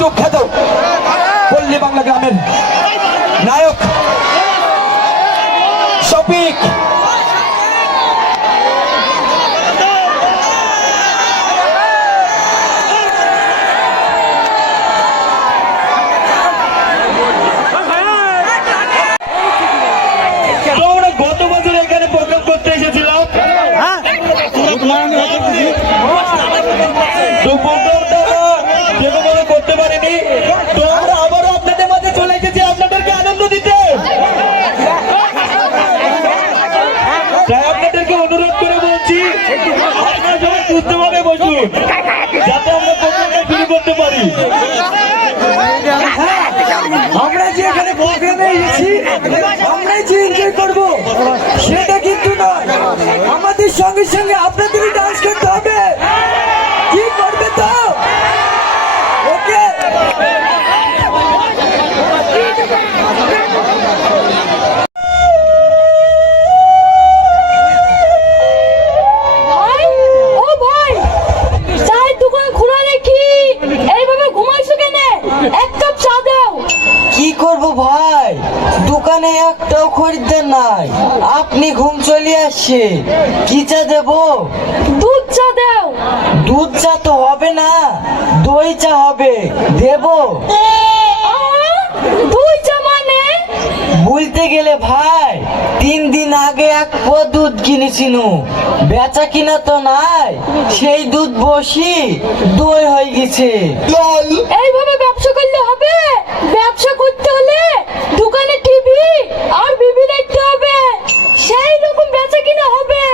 YouTube খ্যাত পল্লী বাংলা গ্রামের নায়ক শফিক। গত বছর এখানে প্রোগ্রাম করতে এসেছিলাম, করতে পারিনি, তো আমরা আবারও আপনাদের মাঝে চলে এসেছি আপনাদেরকে আনন্দ দিতে। তাই আপনাদেরকে অনুরোধ করে বলছি, আপনারা সবাই সুস্থভাবে বসুন যাতে আমরা প্রোগ্রামটা শুরু করতে পারি। আমরা যে এখানে প্রোগ্রামে এসেছি, আমরাই যে এনজয় করবো সেটা কিন্তু নয়, আমাদের সঙ্গে সঙ্গে আপনাদেরই ডান্স করতে হবে। কি করবে তো? ওকে, ভাই দোকানে একটাও খরিদ্দার নাই, আপনি ঘুম চলে আসছে। কি চা দেবো? দুধ চা দাও। দুধ চা তো হবে না, দই চা হবে, দেবো? দই চা মানে? বলতে গেলে ভাই 3 দিন আগে এক পোয়া দুধ কিনেছিল, বেচা কিনা তো নাই, সেই দুধ বসি দই হয়ে গেছে। এইভাবে ব্যবসা করলে হবে? ব্যবসা করতে হলে দোকানে টিভি আর বিবি দেখতে হবে, সেই রকম বেচা কিনা হবে।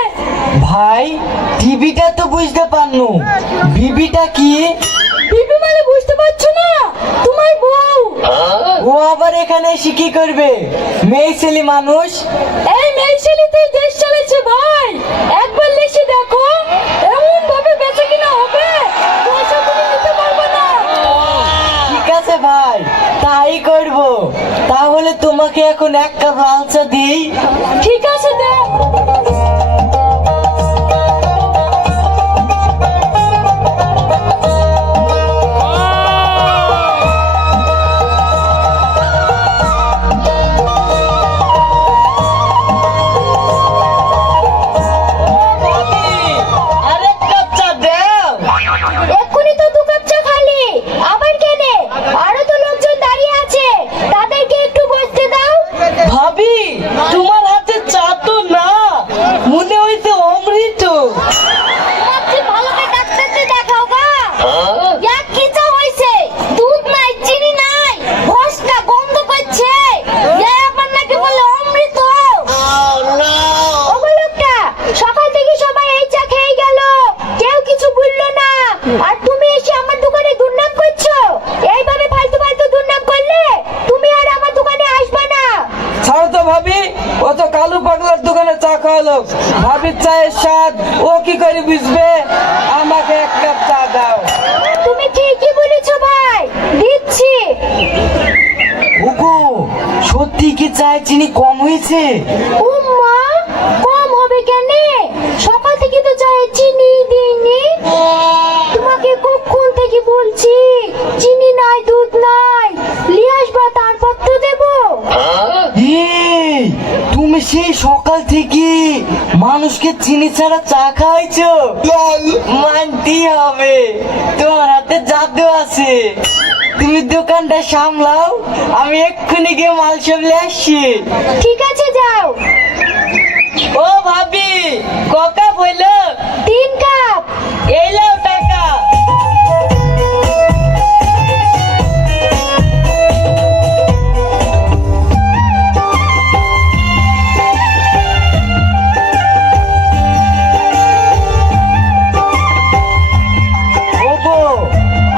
ভাই টিভিটা তো বুঝতে পারনু, বিবিটা কি? বিবি মানে বুঝতে পারছো না? তোমার বউ। ও আবার এখানে এসে কি করবে? মেয়ে ছেলে মানুষ। এই মেয়ে ছেলেতেই দেশ চলেছে ভাই, একবার লেসে দেখো, এমন ভাবে বেচা কিনা হবে পয়সা তুমি নিতে পারবে না। ঠিক আছে ভাই, তাই করব। তাহলে তোমাকে এখন 1 কাপ লাল চা দিই। ঠিক আছে দাও। ভাবির চায়ের স্বাদ ও কি করে বুঝবে? আমাকে 1 কাপ চা দাও। তুমি ঠিকই বলেছো ভাই, দিচ্ছি। ওগো, সত্যি কি চায়ে চিনি কম হয়েছে? উম্মা, কম হবে কেন? সকাল থেকে তো চায়ে চিনি দিইনি। তোমাকে কখন থেকে বলছি চিনি নাই, দুধ নাই, নিয়ে আসবা, তারপর তো দেবো। এই, তুমি সেই সকাল থেকে মানুষকে চিনি ছাড়া চা খাওয়াইছো? মানতেই হবে, তোমার হাতে জাদু আছে। তুমি দোকানটা সামলাও, আমি এক্ষুনি গিয়ে মাল সব নিয়ে আসছি। ঠিক আছে, যাও। ও ভাবি, ক কাপ হইলো? 3 কাপ। এই লাও টাকা।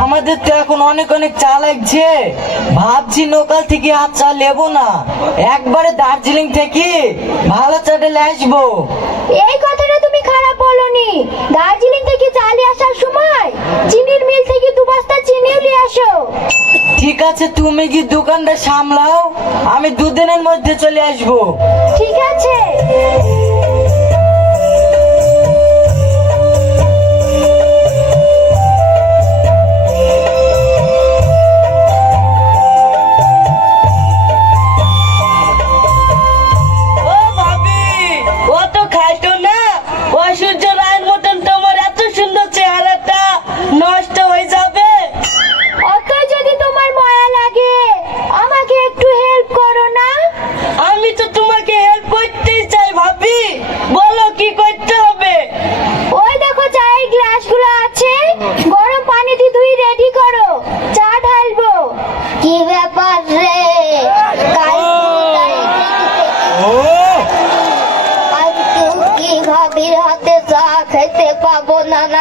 আমাদের তো এখন অনেক অনেক চা লাগছে, ভাবছি লোকাল থেকে আর চা নেবো না, একবারে দার্জিলিং থেকে ভালো চাটা নিয়ে আসবো। এই কথাটা তুমি খারাপ বলনি। দার্জিলিং থেকে চালে আসার সময় চিনির মিল থেকে 2 বস্তা চিনিও নিয়ে আসো। ঠিক আছে, তুমি কি দোকানটা সামলাও, আমি 2 দিনের মধ্যে চলে আসবো। ঠিক আছে।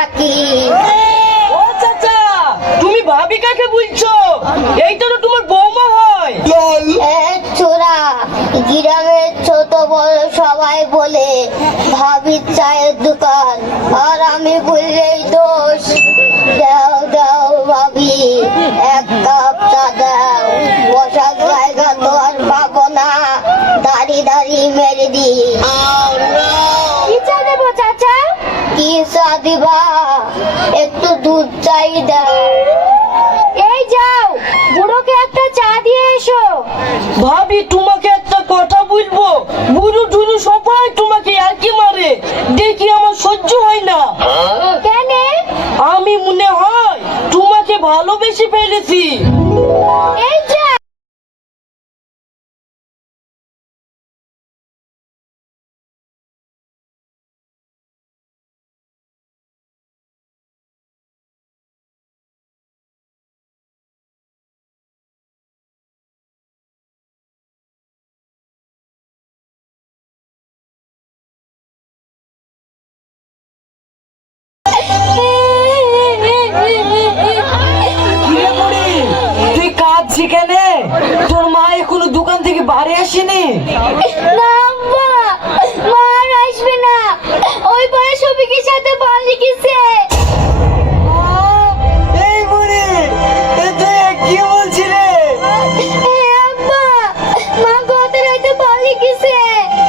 ডাকি। ও চাচা, তুমি ভাবি কাকে বলছো? এইটা তো তোমার বৌমা হয়। ছোড়া, গ্রামের ছোট বড় সবাই বলে ভাবির চায়ের দোকান, আর আমি বললেই দোষ। দাও দাও ভাবি, এক কাপ চা দাও, বসার জায়গা তো আর পাবো না, দাঁড়ি দাঁড়ি মেরে দি। কি চা দেবো চাচা? কি চা দিবা? একটু দুধ চাই দাও। এই যাও, বুড়োকে একটা চা দিয়ে এসো। ভাবি, তোমাকে একটা কথা বলবো, বুড়ো টুরু সবাই তোমাকে আর কি মারে, দেখি আমার সহ্য হয় না। কেন? আমি মনে হয় তোমাকে ভালোবেসে ফেলেছি। এই যা। কিরে বুড়ি, তুই কাঁদছি কেন? তোর মা এখনো দোকান থেকে বাড়ি আসেনি? না আম্মা, মা আর আসবে না, ওই বড় সবিকের সাথে পালিয়ে গেছে। এই বুড়ি, এ তুই কি বলছিলি? আম্মা, মা গত রাতে পালিয়ে গেছে।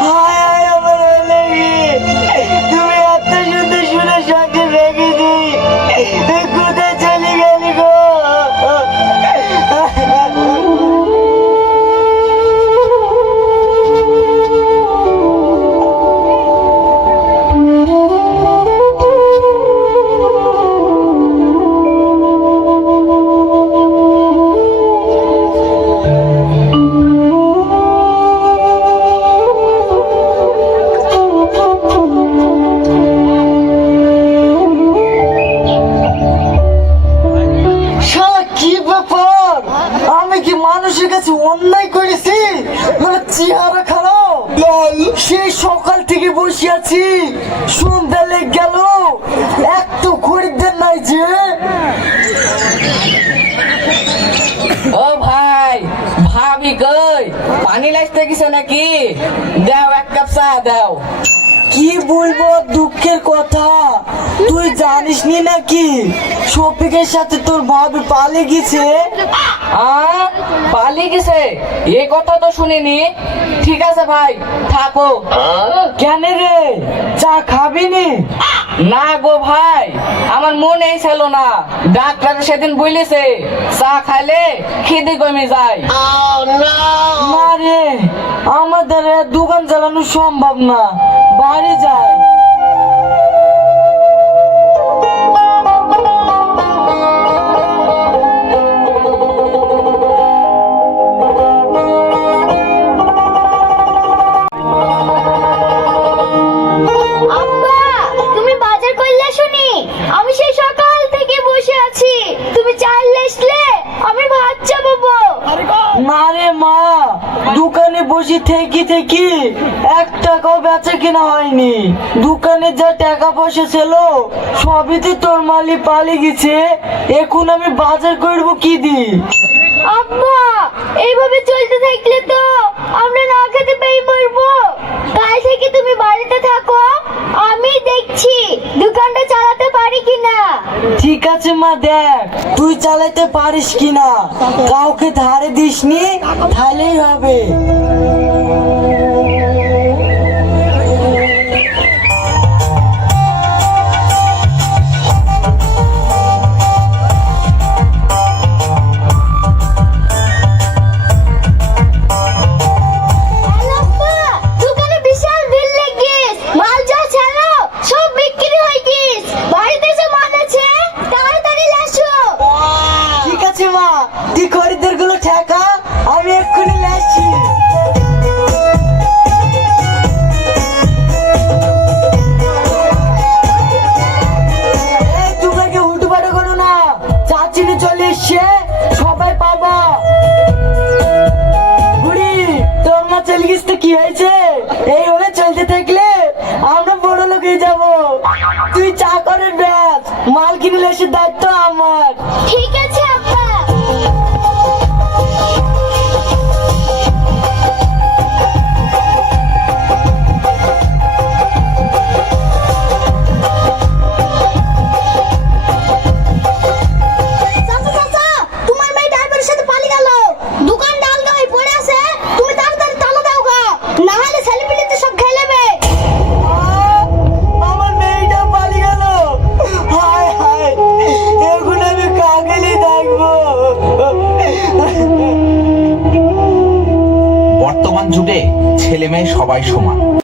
হায় হায়, আমার লেগে তুমি এত সুন্দর শুনে সঙ্গে রেখেছি, কোথায় চলে গেলি গো? শালা কি ব্যাপার, আমি কি মানুষের কাছে অন্যায় করেছি? মানে চেহারা খারাপ, সেই সকাল থেকে বসে আছি, সন্ধ্যা লেগে গেল, একটু খরিদ্দার নাই যে। ও ভাই, ভাবি কই? পানি লাইতে গেছে নাকি? দাও এক কাপ চা দাও। কি বলবো দুঃখের কথা, তুই জানিস নি নাকি শফিকের সাথে তোর ভাবি পালিয়ে গেছে? পালিয়ে গেছে? এই কথা তো শুনিনি। ঠিক আছে ভাই, থাকো। কেন রে, চা খাবি নি? না গো ভাই, আমার মনেই ছিল না, ডাক্তার সেদিন বলেছে চা খাইলে খিদে কমে যায়। না রে, আমাদের দোকান চালানো সম্ভব না, বাড়ি যায়। আব্বা, তুমি বাজার করলে শুনি? আমি সেই সকাল থেকে বসে আছি, তুমি চাইলে আসলে আমি ভাত চাপাবো। না রে মা, দোকানে বসে থেকে থেকে এক টাকাও বেচা কিনা হয়নি, দোকানে যা টাকা পয়সা ছিল সবই তো তোর মালি পালিয়ে গেছে, এখন আমি বাজার করবো কি দি? আব্বা, এইভাবে চলতে থাকলে তো আমরা না খেতে পেয়ে মরবো। কাল থেকে তুমি বাড়িতে থাকো, আমি দেখছি দোকানটা চালাতে পারি কিনা। ঠিক আছে মা, দেখ তুই চালাতে পারিস কিনা, কাউকে ধারে দিসনি, তাহলেই হবে। আব্বা, দোকানে বিশাল ভিড় লেগেছে, মাল যা ছিল সব বিক্রি হয়ে গেছে, বাড়িতে যে মাল আছে তাড়াতাড়ি এসো। ঠিক আছে মা, তুই খরিদ্দার গুলো ঠেকা, আমি এক্ষুনি আসছি। এই, তোমরা কেউ হুটুপাটা করো না, চাচিনি চলে এসছে, সবাই পাবা। বুড়ি, তোর মা চলে গেছে কি হয়েছে? এইভাবে চলতে থাকলে আমরা বড় লোক হয়ে যাবো, তুই চা করের ব্যাস। মাল কিনে এসে দায়িত্ব আমার। ঠিক আছে আব্বা। চাচা চাচা, তোমার মেয়ে ড্রাইভারের সাথে পালিয়ে গেল। দোকানটা আলগা হয়ে পড়ে আছে, তুমি তাড়াতাড়ি তালা দাও গা, না হলে ছেলেপিলেতে সব খেয়ে নেবে। আমার মেয়েটা পালিয়ে গেল। হায় হায়, এখন আমি কাকেলি দেখবো। বর্তমান যুগে ছেলে মেয়ে সবাই সমান।